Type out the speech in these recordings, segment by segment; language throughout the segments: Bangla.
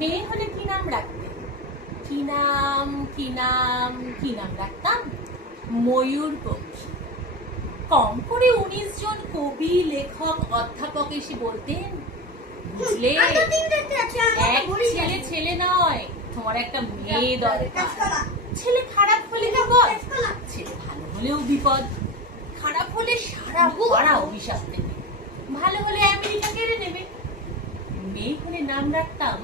মেয়ে হলে কি নাম রাখতে? কি নাম কি নাম কি নাম রাখতাম? ময়ূরপঙ্খী। কম করে 19 জন কবি, লেখক, অধ্যাপক এসে বলতেন, বুঝলে এক ছেলে ছেলে নয়, তোমার একটা মেয়ে দরকার। ছেলে খারাপ হলে বিপদ, ছেলে ভালো হলেও বিপদ। খারাপ হলে সারা পাড়া অভিশাপ দেবে, ভালো হলে আমেরিকা কেড়ে নেবে। মেয়ে হলে নাম রাখতাম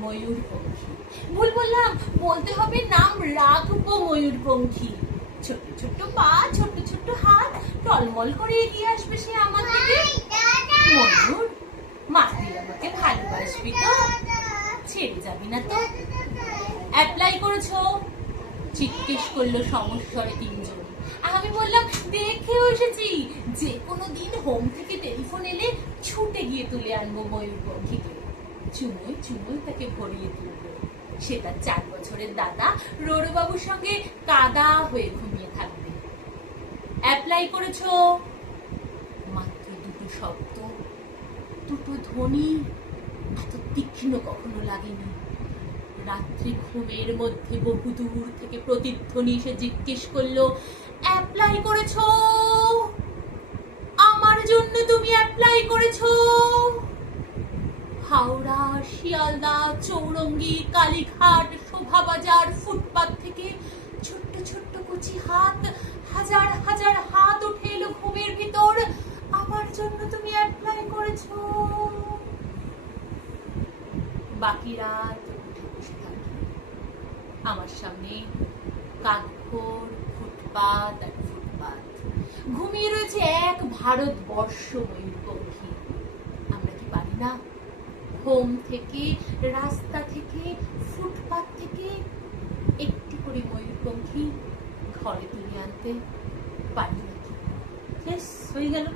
ময়ূরপঙ্খী। ভুল বললাম, বলতে হবে নাম রাখবো ময়ূরপঙ্খী। ছোট্ট ছোট্ট পা, ছোট্ট ছোট্ট হাত, টলমল করে এগিয়ে আসবে সে আমার দিকে। ময়ূর, মা দিল আমাকে ভালোবাসবি তো? ছেড়ে যাবি না তো? অ্যাপ্লাই করেছো? জিজ্ঞেস করলো সমস্বরে 3 জন। আমি বললাম, দেখেও এসেছি, যে কোনো দিন হোম থেকে টেলিফোন এলে ছুটে গিয়ে তুলে আনবো ময়ূরপঙ্খীকে। চুমুই চুমুই তাকে ভরিয়ে তুলবো। সে তার 4 বছরের দাদা রোড়বাবুর সঙ্গে কাদা হয়ে ঘুমিয়ে থাকবে। অ্যাপ্লাই করেছো? মাত্র 2টো শব্দ, 2টো ধ্বনি, এত তীক্ষ্ণ কখনো লাগেনি। রাত্রি ঘুমের মধ্যে বহু দূর থেকে প্রতিধ্বনি এসে জিজ্ঞেস করলো, অ্যাপ্লাই করেছো? আমার জন্য তুমি অ্যাপ্লাই করেছো? হাওড়া, শিয়ালদা, চৌরঙ্গি, কালীঘাট, শোভাবাজার, ফুটপাত থেকে ছোট্ট ছোট্ট কুচি হাত, হাজার হাজার হাত উঠে এলো ঘুমের ভিতর। আমার জন্য তুমি অ্যাপ্লাই করেছো? বাকি রাত উঠে বসে থাকি। আমার সামনে কাকভোর, ফুটপাত আর ফুটপাত। ঘুমিয়ে রয়েছে এক ভারতবর্ষ ময়ূরপঙ্খী। আমরা কি পারি না হোম থেকে, রাস্তা থেকে, ফুটপাত থেকে একটি করে ময়ূরপঙ্খী ঘরে তুলে আনতে? পারি নাকি? বেশ, হয়ে গেল।